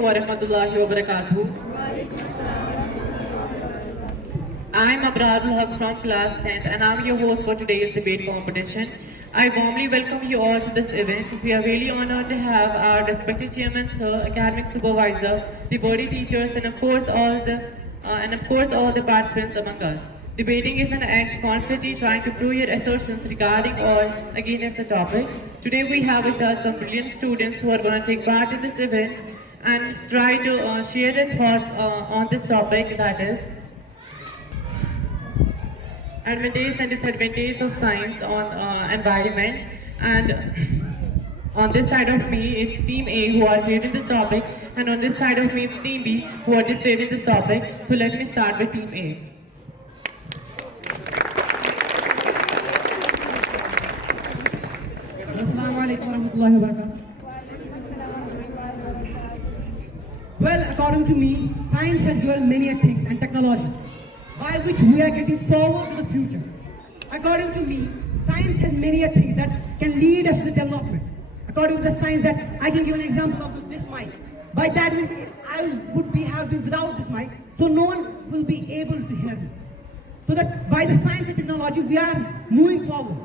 warahmatullahi wabarakatuh. I'm Abrar Haq from class 10th and I'm your host for today's debate competition. I warmly welcome you all to this event. We are really honored to have our respected chairman, sir, academic supervisor, the body teachers, and of course all the participants among us. Debating is an act constantly trying to prove your assertions regarding or against the topic. Today we have with us some brilliant students who are going to take part in this event and try to share their thoughts on this topic, that is advantages and disadvantages of science on environment. And on this side of me it's team A who are favoring this topic, and on this side of me it's team B who are disfavoring this topic. So let me start with team A. Well, according to me, science has given many things and technology by which we are getting forward to the future. According to me, science has many things that can lead us to the development. According to the science, that I can give an example of this mic. By that, I would be having without this mic, so no one will be able to hear me. So that by the science and technology, we are moving forward.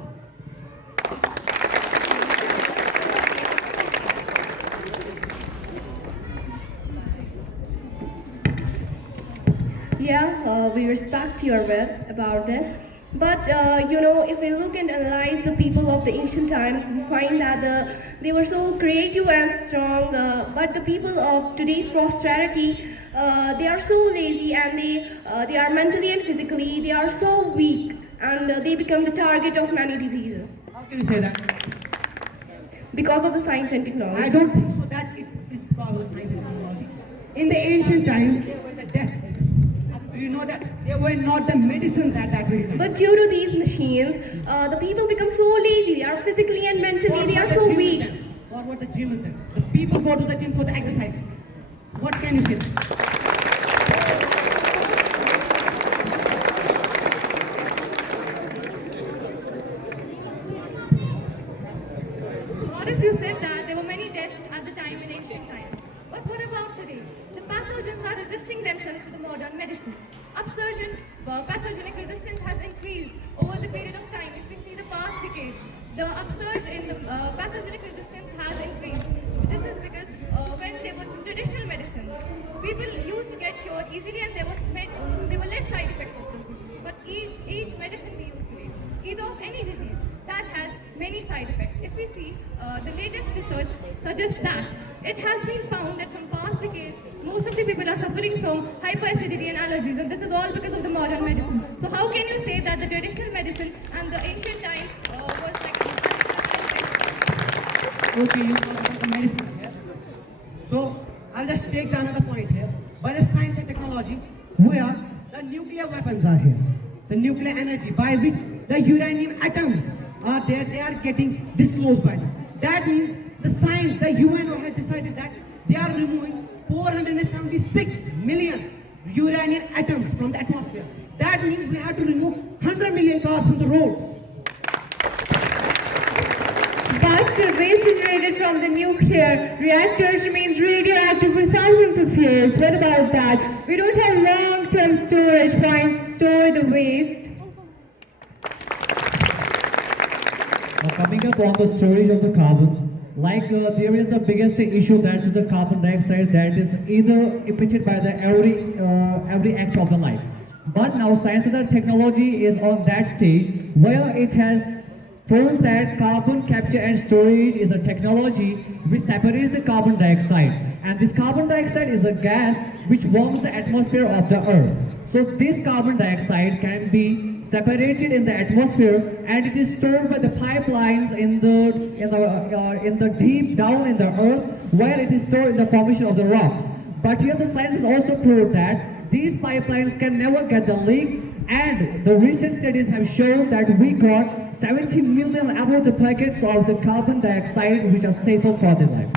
Yeah, we respect your words about this. But if we look and analyze the people of the ancient times, we find that they were so creative and strong. But the people of today's posterity, they are so lazy, and they are mentally and physically they are so weak, and they become the target of many diseases. How can you say that? Because of the science and technology. I don't think so that it is because of science and technology. In the ancient time, there were the deaths. You know that there were not the medicines at that very time. But due to these machines, the people become so lazy. They are physically and mentally, they are so weak. What were the gyms then? The people go to the gym for the exercise. What can you say? What if you said that there were many deaths at the time in ancient times? But what about today? The pathogens are resisting themselves to the modern medicine. Pathogenic resistance has increased over the period of time. If we see the past decades, the upsurge in the pathogenic resistance has increased. This is because when there were traditional medicines, people used to get cured easily, and there were less side effects of them. But each medicine we use today, either of any disease, that has many side effects. If we see the latest research suggests that it has been found that from past decades, most of the people are suffering from hyperacidity and allergies, and this is all because of the modern medicine. So how can you say that the traditional medicine and the ancient times was like Okay, you talk about the medicine here. So I'll just take the another point here. By the science and technology, where the nuclear weapons are here, the nuclear energy by which the uranium atoms are there, they are getting disclosed by now. That means the science, the UNO has decided that they are removing 476 million uranium atoms from the atmosphere. That means we have to remove 100 million cars from the roads. But the waste is generated from the nuclear reactors remains radioactive for thousands of years. What about that? We don't have long-term storage points to store the waste. Now coming up on the storage of the carbon, there is the biggest issue, that's the carbon dioxide, that is either emitted by the every act of the life. But now science and technology is on that stage where it has proved that carbon capture and storage is a technology which separates the carbon dioxide. And this carbon dioxide is a gas which warms the atmosphere of the earth. So this carbon dioxide can be separated in the atmosphere, and it is stored by the pipelines in the deep down in the earth, where it is stored in the formation of the rocks. But here the science has also proved that these pipelines can never get the leak, and the recent studies have shown that we got 70 million above the packets of the carbon dioxide which are safer for the life.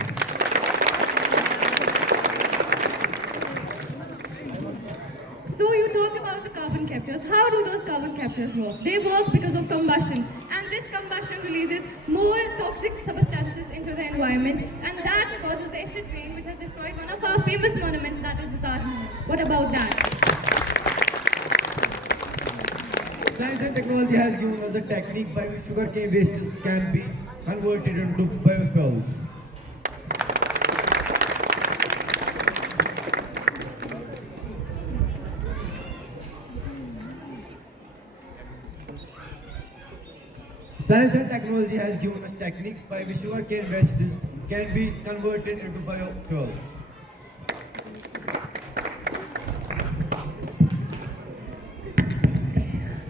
So you talk about the carbon captures. How do those carbon captures work? They work because of combustion, and this combustion releases more toxic substances into the environment, and that causes the acid rain which has destroyed one of our famous monuments, that is the Taj Mahal. What about that? Science and technology has given us the technique by which sugarcane wastes can be converted into biofuels. Science and technology has given us techniques by which sugarcane wastes can be converted into biofuels.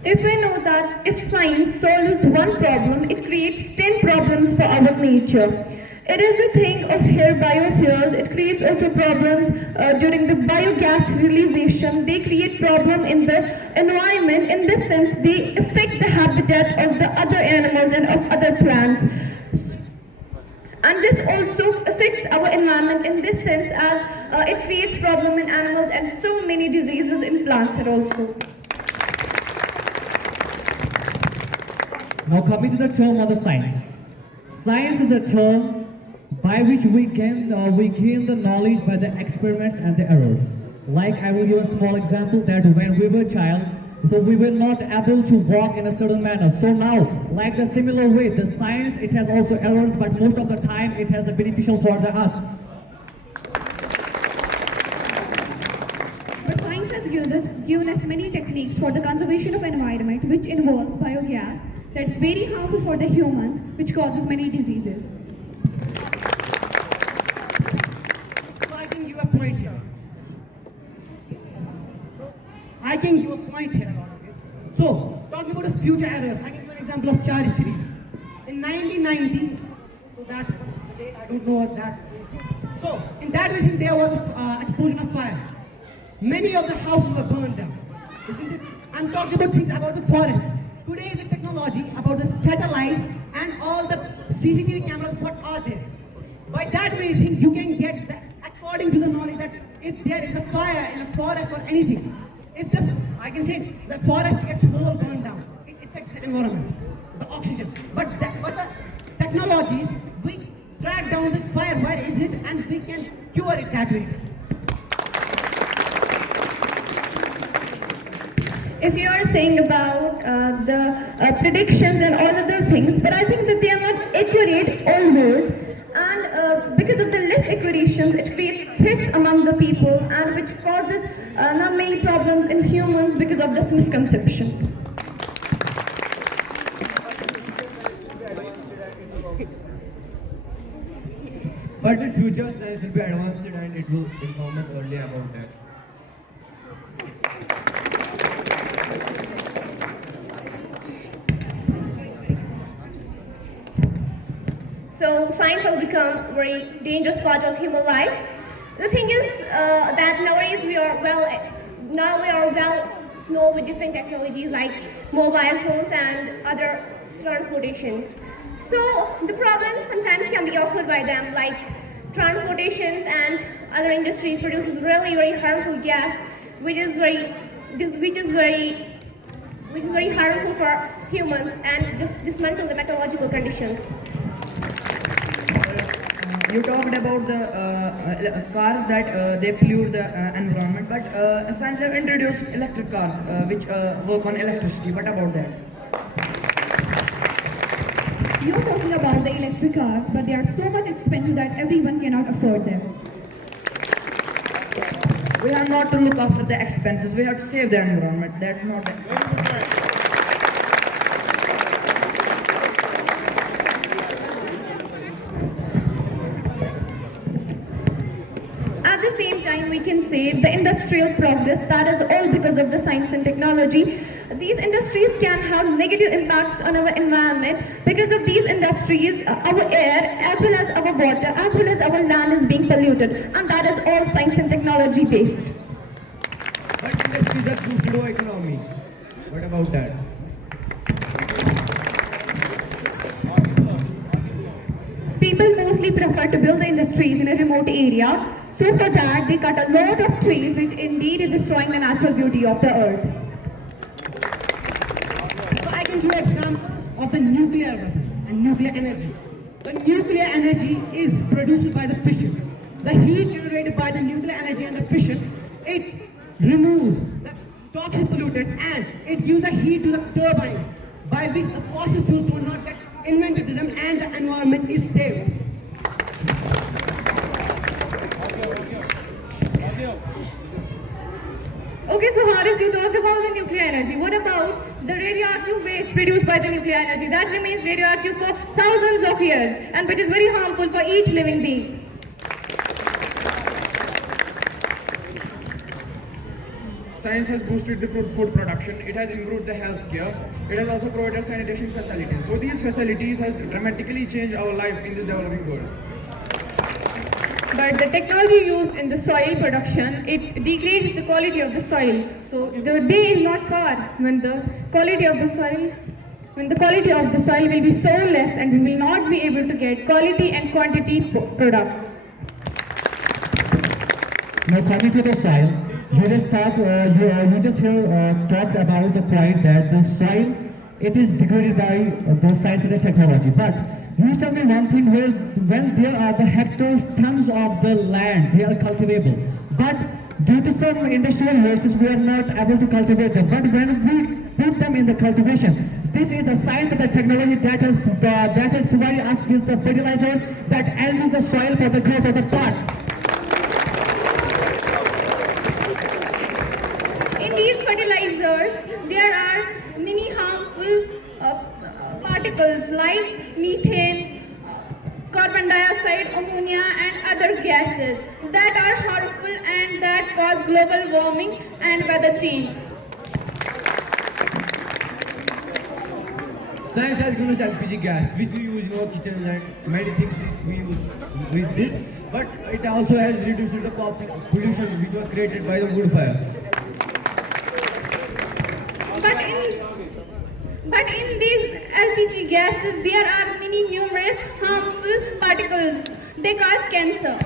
If we know that if science solves one problem, it creates 10 problems for our nature. It is the thing of here biofuels. It creates also problems during the biogas realization. They create problem in the environment. In this sense, they affect the habitat of the other animals and of other plants. And this also affects our environment in this sense as it creates problem in animals and so many diseases in plants also. Now coming to the term of the science. Science is a term by which we gain the knowledge by the experiments and the errors. Like I will give a small example that when we were child, so we were not able to walk in a certain manner. So now, like the similar way, the science, it has also errors, but most of the time it has the beneficial for us. But science has given us many techniques for the conservation of environment, which involves biogas that's very harmful for the humans, which causes many diseases. So I can give a point here. I can give a point here about it. So, talking about the future errors, I can give an example of Chari series. In 1990, so that's the date, I don't know what that. So, in that region, there was explosion of fire. Many of the houses were burned down. Isn't it? I'm talking about things about the forest. Today is the technology about the satellites and all the CCTV cameras, what are there? By that way, you can get that according to the knowledge that if there is a fire in a forest or anything, if I can say the forest gets whole burned down, it affects the environment, the oxygen. But the technology, we track down the fire, where is it, and we can cure it that way. If you are saying about the predictions and all other things, but I think that they are not accurate always, and because of the less accurations, it creates threats among the people, and which causes not many problems in humans because of this misconception. But in future, science will be advanced and it will inform us early about that. So science has become a very dangerous part of human life. The thing is that nowadays we are well know with different technologies like mobile phones and other transportations. So the problem sometimes can be occurred by them, like transportations and other industries produces really very harmful gas, which is very harmful for humans and just dismantle the metallurgical conditions. You talked about the cars that they pollute the environment, but science have introduced electric cars which work on electricity. What about that? You're talking about the electric cars, but they are so much expensive that everyone cannot afford them. We have not to look after the expenses. We have to save the environment. That's not that. At the same time, we can say the industrial progress, that is all because of the science and technology. These industries can have negative impacts on our environment. Because of these industries, our air, as well as our water, as well as our land is being polluted. And that is all science and technology based. But industries are boosted our economy. What about that? People mostly prefer to build the industries in a remote area. So for that, they cut a lot of trees, which indeed is destroying the natural beauty of the earth. So I can give an example of the nuclear weapons and nuclear energy. the nuclear energy is produced by the fission. The heat generated by the nuclear energy and the fission, it removes the toxic pollutants and it uses the heat to the turbine, by which the fossil fuels do not get invented to them and the environment is saved. Okay, so Haris, you talked about the nuclear energy. What about the radioactive waste produced by the nuclear energy? That remains radioactive for thousands of years and which is very harmful for each living being. Science has boosted the food production, it has improved the healthcare, it has also provided sanitation facilities. So these facilities has dramatically changed our life in this developing world. But the technology used in the soil production, it degrades the quality of the soil. So the day is not far when the quality of the soil will be so less and we will not be able to get quality and quantity products. Now coming to the soil, you just talked about the point that the soil, it is degraded by the science and the technology. But you tell me one thing, where when there are the hectares, tons of the land, they are cultivable. But due to some industrial uses, we are not able to cultivate them. But when we put them in the cultivation, this is the science and the technology that has provided us with the fertilizers that enrich the soil for the growth of the plants. In these fertilizers, there are many harmful particles like methane, carbon dioxide, ammonia and other gases that are harmful and that cause global warming and weather change. Science has given us LPG gas, which we use in our kitchen and many things we use with this. But it also has reduced the pollution which was created by the wood fire. But in these LPG gases, there are many numerous harmful particles. They cause cancer.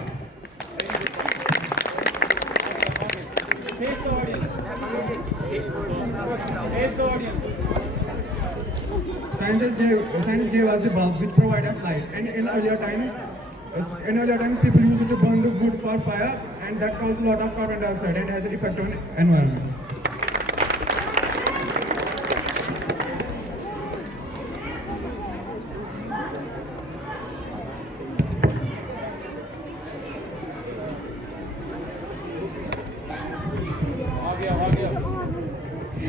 Science gave us the bulb which provided us light. And in earlier times, people used to burn the wood for fire, and that caused a lot of carbon dioxide and has an effect on the environment.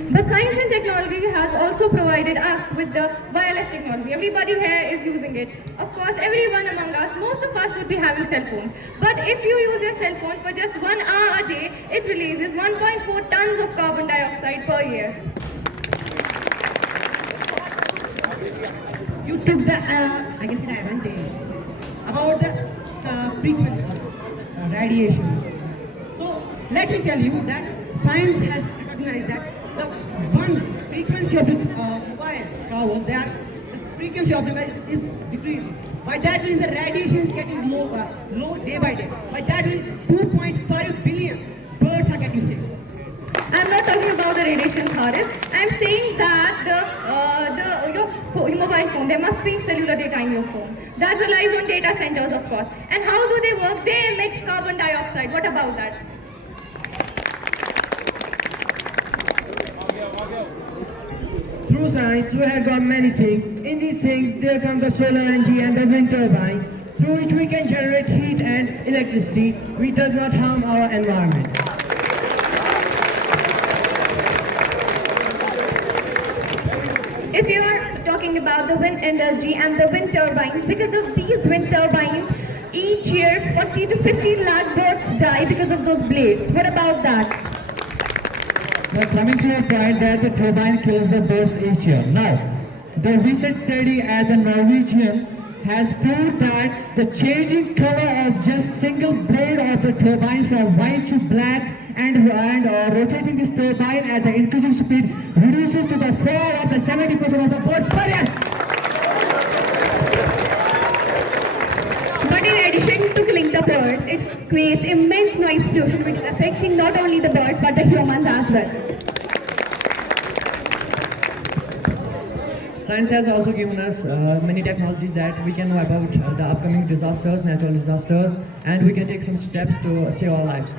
But science and technology has also provided us with the wireless technology. Everybody here is using it. Of course, everyone among us, most of us would be having cell phones. But if you use your cell phone for just 1 hour a day, it releases 1.4 tons of carbon dioxide per year. You took the, I can say the advantage about the frequency, radiation. So let me tell you that science has recognized that the one frequency of the mobile towers, the frequency of them is decreasing. By that means the radiation is getting low day by day. By that means 2.5 billion birds are getting sick. I'm not talking about the radiation, Haris. I'm saying that your mobile phone, there must be cellular data in your phone. That relies on data centers, of course. And how do they work? They emit carbon dioxide. What about that? Through science, we have got many things. In these things, there comes the solar energy and the wind turbine, through which we can generate heat and electricity, which does not harm our environment. If you are talking about the wind energy and the wind turbines, because of these wind turbines, each year 40 to 50 lakh birds die because of those blades. What about that? Now coming to a point that the turbine kills the birds each year. Now, the recent study at the Norwegian has proved that the changing color of just single blade of the turbine from white to black and rotating this turbine at the increasing speed reduces to the fall of the 70% of the birds per year. But in addition to killing the birds, it creates immense noise pollution which is affecting not only the birds but the humans as well. Science has also given us many technologies that we can know about the upcoming disasters, natural disasters, and we can take some steps to save our lives.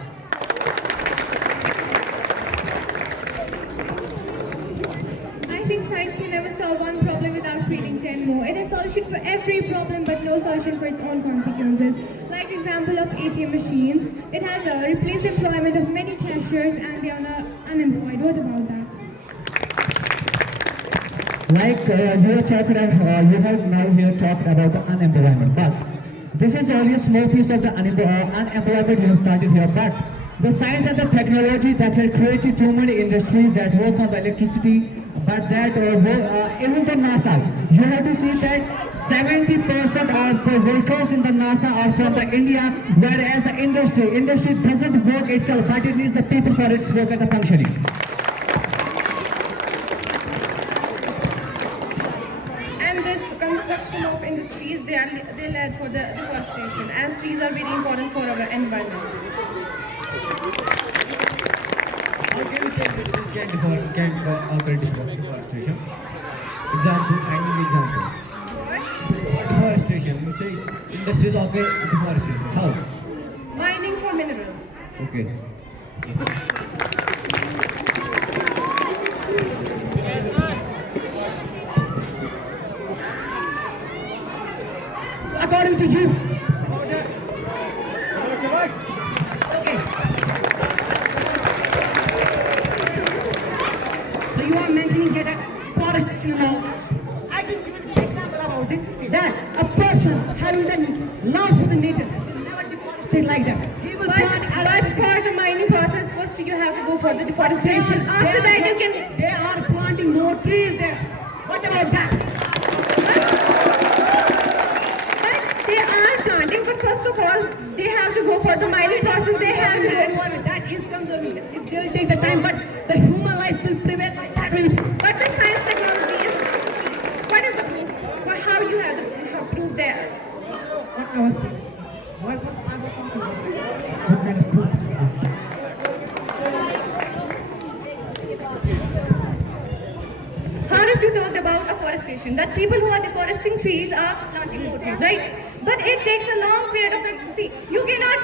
I think science can never solve one problem without creating 10 more. It has solution for every problem but no solution for its own consequences. Like example of ATM machines, it has replaced the employment of many cashiers and they are now unemployed. What about that? Like you have now here talked about the unemployment, but this is only a small piece of the unemployment you have started here. But the science and the technology that has created too many industries that work on the electricity, but that even the NASA, you have to see that 70% of the workers in the NASA are from the India, whereas the industry doesn't work itself, but it needs the people for its work and the functioning. And this construction of industries, they led for the deforestation, as trees are very important for our environment. How can you say this can occur deforestation? Example, I need example. Deforestation. You say industries occur deforestation. How? Mining for minerals. Okay. According to you. Okay. So you are mentioning here that forestation law. I can give an example about it. That a person having the love for the nature will never deforestate like that. He will But for the mining process, first you have to go for the deforestation. After that you can... They are planting more trees there. What about that? But they are planting, but first of all, they have to go for the mining process. They have to go... Environment, that is conserving. If they will take the time, but the human life will prevail. That will. But the science technology is... What is the proof? For how you have proved there? What I was saying. What I was talking about. What kind of proof? How if you talked about afforestation, that people who are deforesting trees are planting more trees, right? But it takes a long period of time. See, we cannot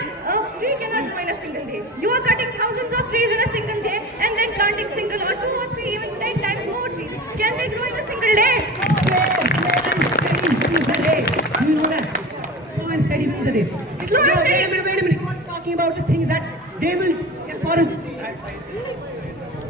grow in a single day. You are cutting thousands of trees in a single day and then planting single or 2 or 3, even 10 times more trees. Can they grow in a single day? You know that? Slow and steady wins the day. Slow and steady. Wait a minute. You are talking about the things that they will forest.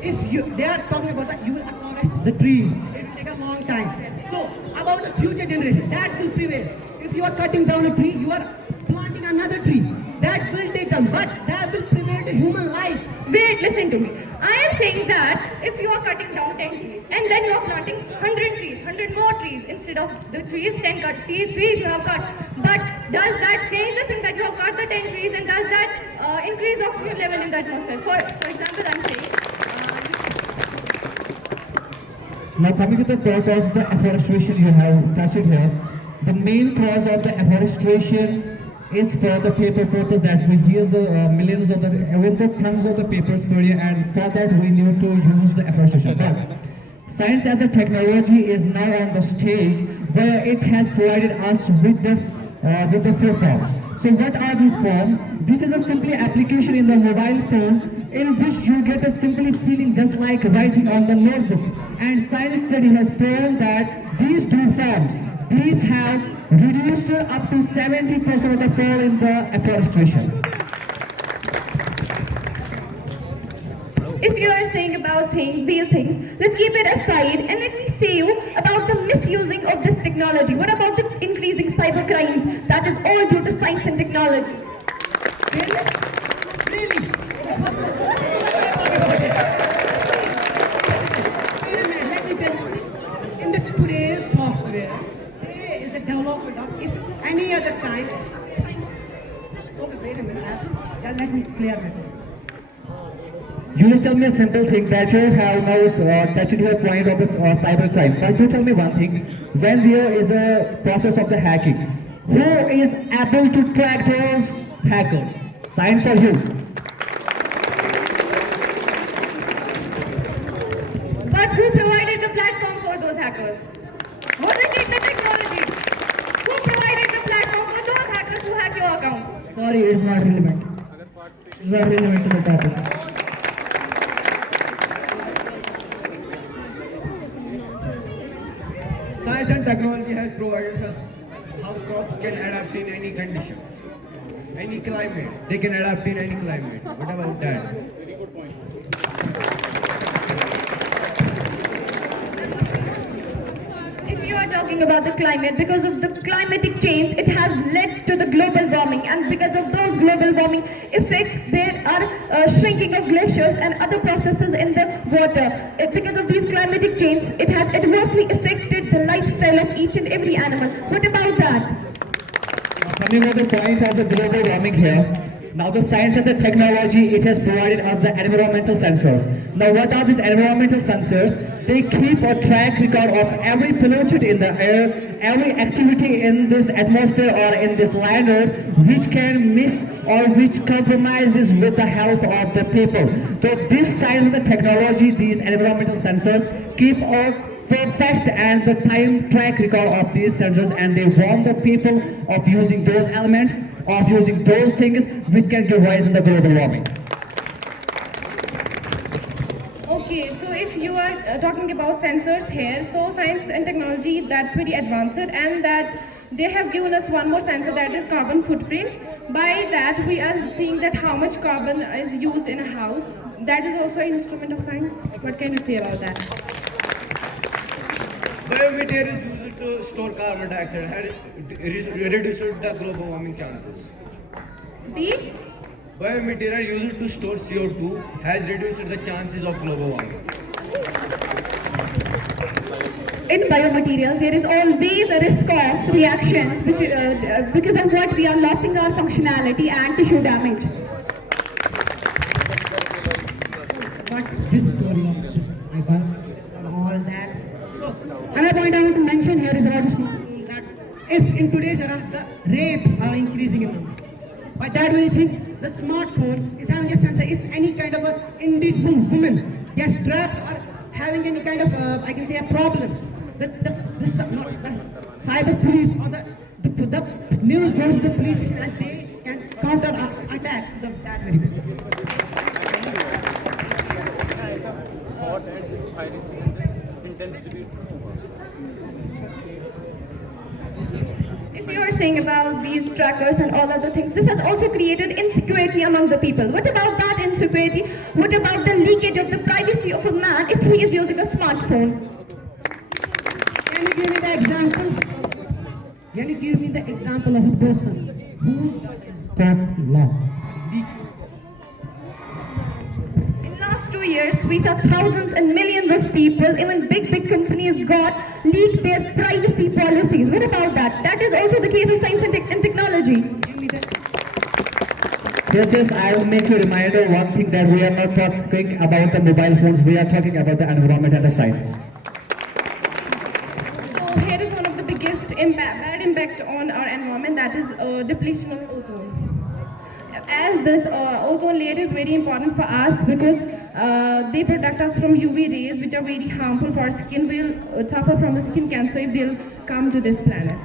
If they are talking about that, you will afforest the tree. It will take a long time. So, about the future generation, that will prevail. If you are cutting down a tree, you are planting another tree. That will take time, but that will prevail the human life. Wait, listen to me. I am saying that if you are cutting down 10 trees and then you are planting 100 trees, 100 more trees instead of the trees, 10 trees you have cut. But does that change the thing that you have cut the 10 trees and does that increase oxygen level in the atmosphere? For example, I am saying. Now coming to the part of the afforestation you have touched here, the main cause of the afforestation is for the paper purpose that we use the millions of the, even the tons of the papers per year, and for that we need to use the afforestation. But science as a technology is now on the stage where it has provided us with the few forms. So what are these forms? This is a simply application in the mobile phone in which you get a simply feeling just like writing on the notebook. And science study has proven that these two forms, these have reduced up to 70% of the fall in the afforestation. If you are saying about these things, let's keep it aside and let me say you about the misusing of this technology. What about the increasing cyber crimes? That is all due to science and technology. Really? Let me tell you. In the today's software, there is a development of if any other time. Okay, wait a minute. Let me clear it. You just tell me a simple thing that you have now touched your point of this cyber crime. But you tell me one thing, when there is a process of the hacking, who is able to track those hackers? Science or you? But who provided the platform for those hackers? Sorry, it's not relevant. It's not relevant to the topic. Science and technology has provided us how crops can adapt in any conditions, any climate. They can adapt in any climate. What about that? If you are talking about the climate, because of the climatic change, it has led to the global warming, and because of those global warming effects, there are shrinking of glaciers and other processes in the water. Because of these climatic change, it has adversely affected the lifestyle of each and every animal. What about that? Coming on the point of the global warming here, now the science and the technology, it has provided us the environmental sensors. Now what are these environmental sensors? They keep a track record of every pollutant in the air, every activity in this atmosphere or in this land earth which can miss or which compromises with the health of the people. So this science and the technology, these environmental sensors keep a perfect and the time track record of these sensors, and they warn the people of using those elements, of using those things which can give rise in the global warming. Okay, so if you are talking about sensors here, so science and technology, that's very advanced, and that they have given us one more sensor, that is carbon footprint. By that we are seeing that how much carbon is used in a house. That is also an instrument of science. What can you say about that? Biomaterial used to store carbon dioxide had reduced the global warming chances. Beat? Biomaterial used to store CO2 has reduced the chances of global warming. In biomaterials, there is always a risk of reactions which, because of what we are losing our functionality and tissue damage. But this story of this iPad and all that. So, Another point I want to mention here is about that if in today's era the rapes are increasing in number, by that very thing, the smartphone is having a sensor. If any kind of a individual woman gets trapped or having any kind of, I can say, a problem, the cyber police or the news goes to the police station and they can counter attack that very thing. If you are saying about these trackers and all other things, this has also created insecurity among the people. What about that insecurity? What about the leakage of the privacy of a man if he is using a smartphone? Can you give me the example? Can you give me the example of a person who's got law? In last 2 years, we saw thousands and millions of people, even big companies got leaked their privacy policies. What about that? That is also the case of science and technology. Give me the Here just I will make you reminder one thing, that we are not talking about the mobile phones, we are talking about the environment and the science. So here is one of the biggest bad impact on our environment, that is depletion of ozone. As this ozone layer is very important for us because they protect us from UV rays which are very harmful for our skin. We'll suffer from the skin cancer if they'll come to this planet.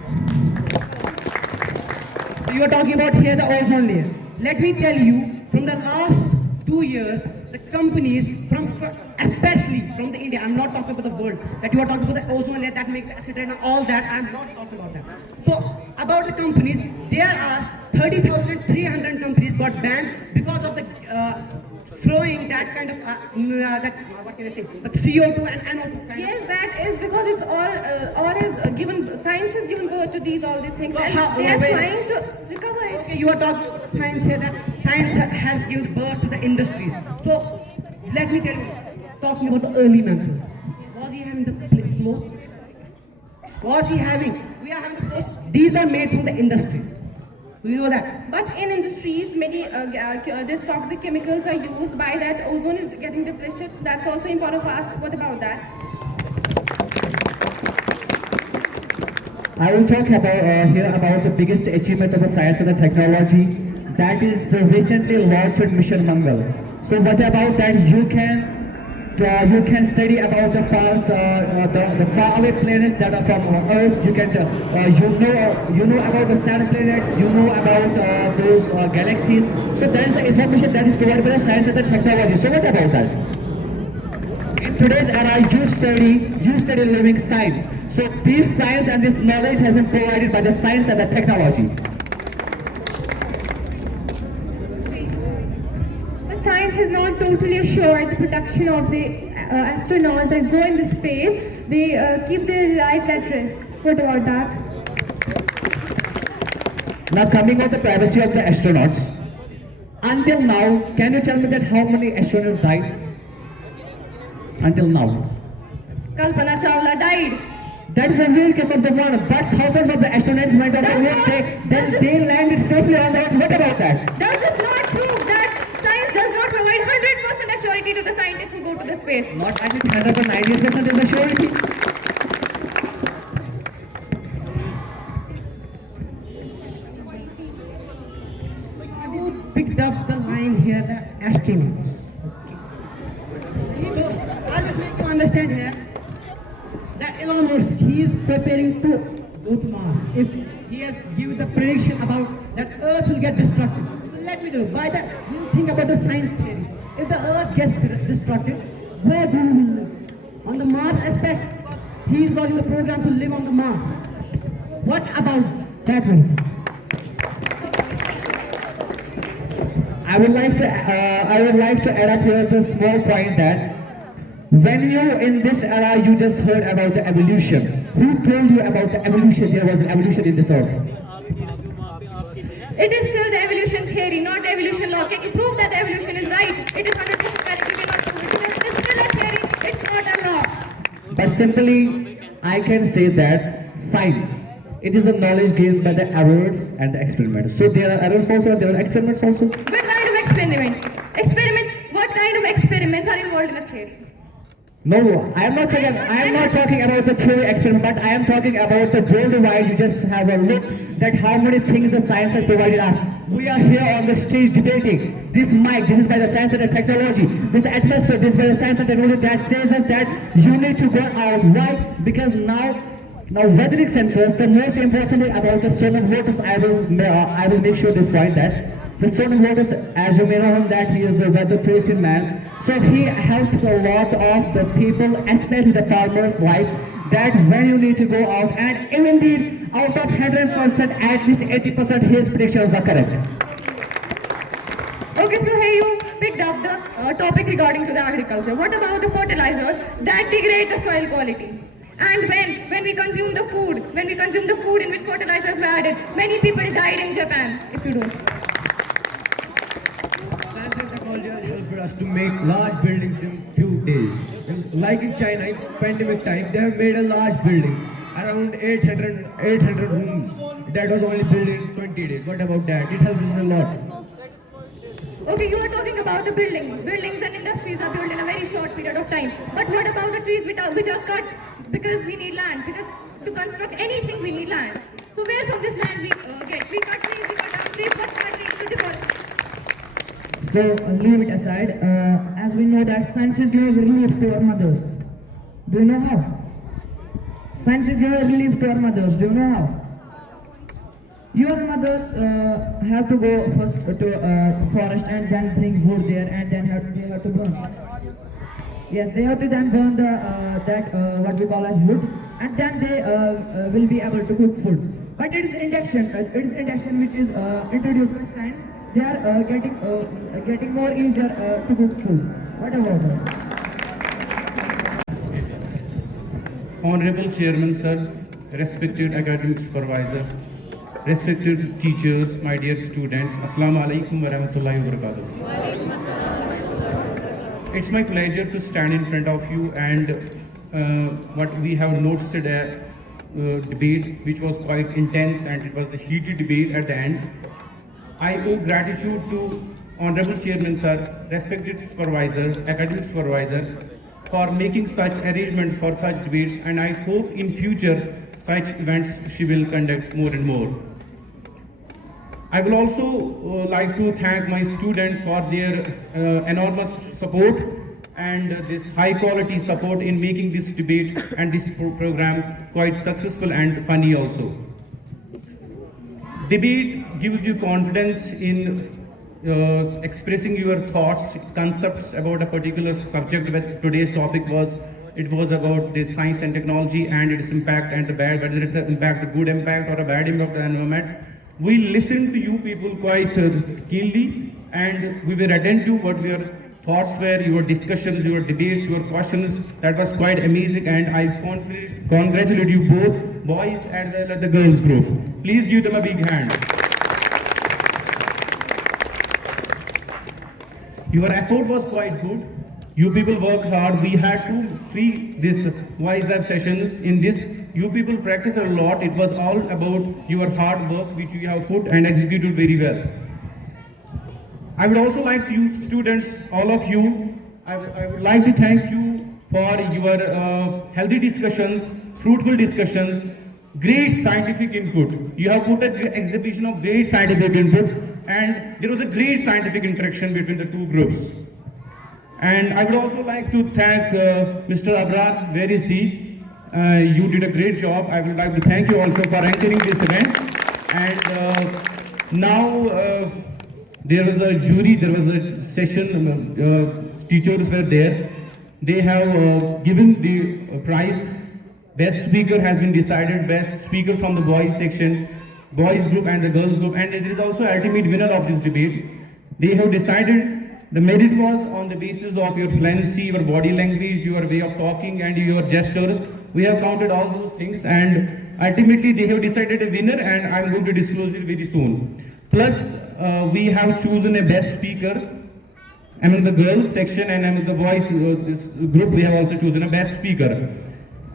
You are talking about here the ozone layer. Let me tell you, from the last 2 years, the companies especially from the India, I'm not talking about the world, that you are talking about the ozone layer that makes the acid rain and all that, I'm not talking about that. So, about the companies, there are 30,300 companies got banned because of the throwing that kind of, what can I say, the CO2 and NO2 kind Yes, that is because it's all is given, science has given birth to all these things, So and how- they are wait. trying to recover it. Okay, you are talking about science here, that science has given birth to the industry. So, let me tell you, talking about the early man first. Was he having the clothes? Was he having? We are having the clothes. These are made from the industry. Do you know that? But in industries, many these toxic chemicals are used. By that, ozone is getting depleted. That's also important for us. What about that? I will talk about here about the biggest achievement of the science and the technology, that is the recently launched mission Mangal. So what about that? You can you can study about the the faraway planets that are from Earth. You can you know about the sand planets. You know about those galaxies. So that is the information that is provided by the science and the technology. So what about that? In today's era, you study living science. So this science and this knowledge has been provided by the science and the technology. But science has not totally assured the protection of the astronauts that go into space. They keep their lives at risk. What about that? Now coming on the privacy of the astronauts. Until now, can you tell me that how many astronauts died? Until now. Kalpana Chawla died. That is a real case of the one, but thousands of the astronauts went on the moon, then they landed safely on the Earth. What about that? Does this not prove that science does not provide 100% assurity to the scientists who go to the space? Not 100 but 98% is the surety. You picked up the line here, the astronauts. So I'll just make you understand here that Elon Musk, he is preparing to go to Mars. If he has given the prediction about that Earth will get destructed. So let me know, by that, you think about the science theory. If the Earth gets destructed, where do we live? On the Mars, especially because he is launching the program to live on the Mars. What about that one? I would like to add up here the small point that when you in this era you just heard about the evolution. Who told you about the evolution? There was an evolution in this earth. It is still the evolution theory, not the evolution law. Can you prove that the evolution is right? It is 100% correct. You cannot prove it. It is still a theory. It's not a law. But simply I can say that science, it is the knowledge gained by the errors and the experiments. So there are errors also, there are experiments also. What kind of experiment? What kind of experiments are involved in a theory? No, I am not talking about the theory experiment, but I am talking about the worldwide. You just have a look at how many things the science has provided us. We are here on the stage debating. This mic, this is by the science and the technology. This atmosphere, this is by the science and technology that says us that you need to go out. Why? Because now weathering sensors, the most important thing about the sonar motors, I will make sure this point that the sonar motors, as you may know him, that he is the weather predicting man. So he helps a lot of the people, especially the farmers' life, that when you need to go out, and indeed out of 100%, at least 80% his predictions are correct. Okay, so here you picked up the topic regarding to the agriculture. What about the fertilizers that degrade the soil quality? And when we consume the food in which fertilizers were added, many people died in Japan, if you don't. Science and technology has helped us to make large buildings in few days. Like in China, in pandemic time, they have made a large building, around 800 rooms. That was only built in 20 days. What about that? It helps us a lot. Okay, you are talking about the buildings. Buildings and industries are built in a very short period of time. But what about the trees which are cut because we need land? Because to construct anything we need land. So where from this land we get? We cut trees, we cut down trees, but cut trees to deforest. So leave it aside. As we know that science is giving relief to our mothers. Do you know how? Science is giving relief to our mothers. Do you know how? Your mothers have to go first to forest and then bring wood there, and then they have to burn. Yes, they have to then burn the what we call as wood, and then they will be able to cook food. But it is induction. It is induction which is introduced by science. They are getting more easier to cook food. What about that? Honorable Chairman Sir, respected academic supervisor, respected teachers, my dear students, Assalamu alaikum wa rahmatullahi wa barakatuh. It's my pleasure to stand in front of you and what we have noticed a debate which was quite intense, and it was a heated debate at the end. I owe gratitude to Honorable Chairman Sir, respected supervisor, academic supervisor, for making such arrangements for such debates, and I hope in future such events she will conduct more and more. I will also like to thank my students for their enormous support and this high quality support in making this debate and this program quite successful and funny also. Debate gives you confidence in expressing your thoughts, concepts about a particular subject. Where today's topic was, it was about the science and technology and its impact and the bad, whether it's an impact, a good impact or a bad impact on the environment. We listened to you people quite keenly, and we were attentive what your thoughts were, your discussions, your debates, your questions. That was quite amazing, and I congratulate you both, boys and the girls group. Please give them a big hand. Your effort was quite good. You people work hard. We had 2-3 this WISE-Up sessions. In this, you people practice a lot. It was all about your hard work, which you have put and executed very well. I would also like you students, all of you, I would like to thank you for your healthy discussions, fruitful discussions, great scientific input. You have put an exhibition of great scientific input, and there was a great scientific interaction between the two groups. And I would also like to thank Mr. Abrar, where is he? You did a great job. I would like to thank you also for entering this event. And now there was a jury, there was a session, teachers were there. They have given the prize. Best speaker has been decided, best speaker from the boys section, boys group and the girls group, and it is also ultimate winner of this debate. They have decided the merit was on the basis of your fluency, your body language, your way of talking and your gestures. We have counted all those things, and ultimately they have decided a winner, and I'm going to disclose it very soon. Plus, we have chosen a best speaker among the girls section, and among the boys group we have also chosen a best speaker.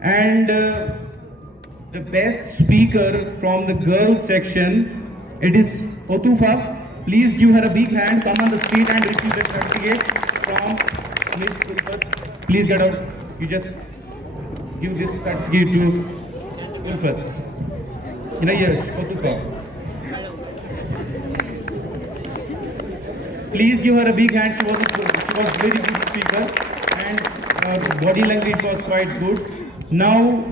And the best speaker from the girls section, it is Otufa. Please give her a big hand. Come on the stage and receive the certificate from Miss Ulfat. Please get out. You just give this certificate to Ulfat. Yes, Otufa. Please give her a big hand. She was very good speaker, and her body language was quite good. Now,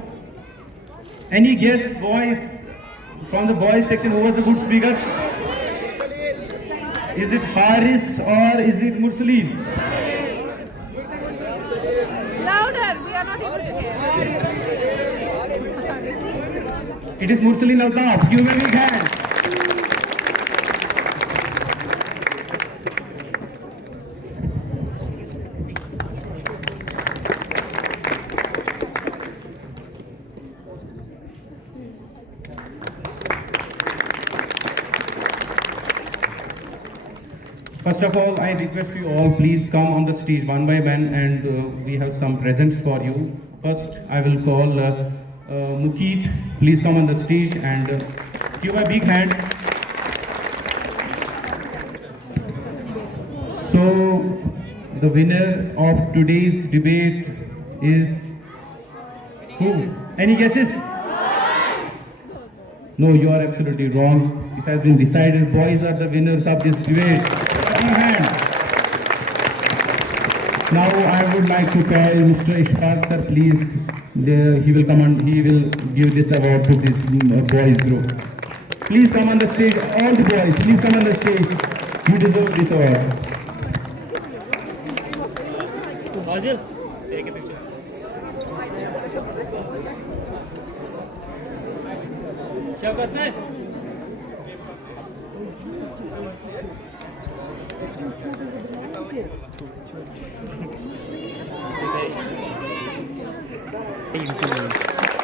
any guess, boys, from the boys section, who was the good speaker? Is it Haris or is it Mursaleen? Louder, we are not able to hear. It is Mursaleen Altaf. Give him a big hand. First of all, I request you all, please come on the stage one by one, and we have some presents for you. First, I will call Mukeet. Please come on the stage and give a big hand. So, the winner of today's debate is who? Any guesses? No, you are absolutely wrong. It has been decided. Boys are the winners of this debate. Hand. Now I would like to call Mr. Ishfaq sir, please. He will come on. He will give this award to this boys group. Please come on the stage. All the boys, please come on the stage. You deserve this award. Fazil, take a picture. Shaukat sir. Thank you.